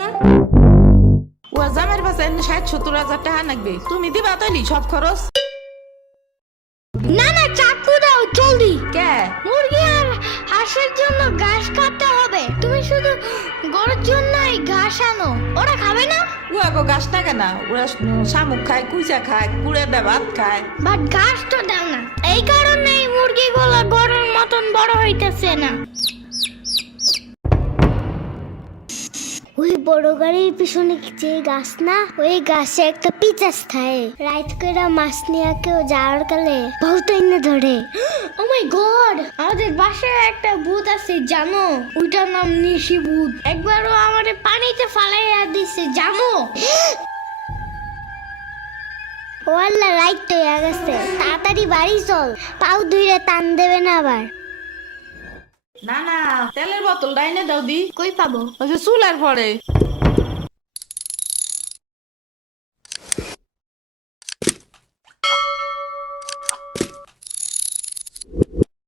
না ও জামার পাশে ৬০-৭০ হাজার টাকা লাগবে, তুমি দিবা তৈলি সব খরচ? না না, চাকু দাও জলদি। কে? মুরগি আর হাঁসের জন্য ঘাস কাটতে হবে। তুমি শুধু গরুর জন্যই ঘাস আনো, ওরা খাবে না। ও আগো গাছ টাকা না, ওরা শামুক খায়, কুইচা খায়, কুড়ে ভাত খায়। বাট ঘাস তো দাও না, এই কারণেই মুরগিগুলো গরুর মতন বড় হইতেছে না। ওই বড় গাড়ির পিছনে যে গাছ না, ওই গাছে একটা পিচাস থাকে। রাইত কইরা মাছ নিয়ে কেউ যাওয়ার কালে বহুত এনে ধরে। ও মাই গড, আমাদের বাসায় একটা ভূত আছে জানো? ওইটার নাম নিশি ভূত। একবারও আমারে পানিতে ফালাইয়া দিছে জানো? ও আল্লাহ, রাইত তো হয়ে গেছে, তাড়াতাড়ি বাড়ি চল, পাও ধুইরে টান দেবে না আবার। না না, তেলের বোতল ডাইনে দাও দি। কই পাবো? ওই যে চুলার পরে।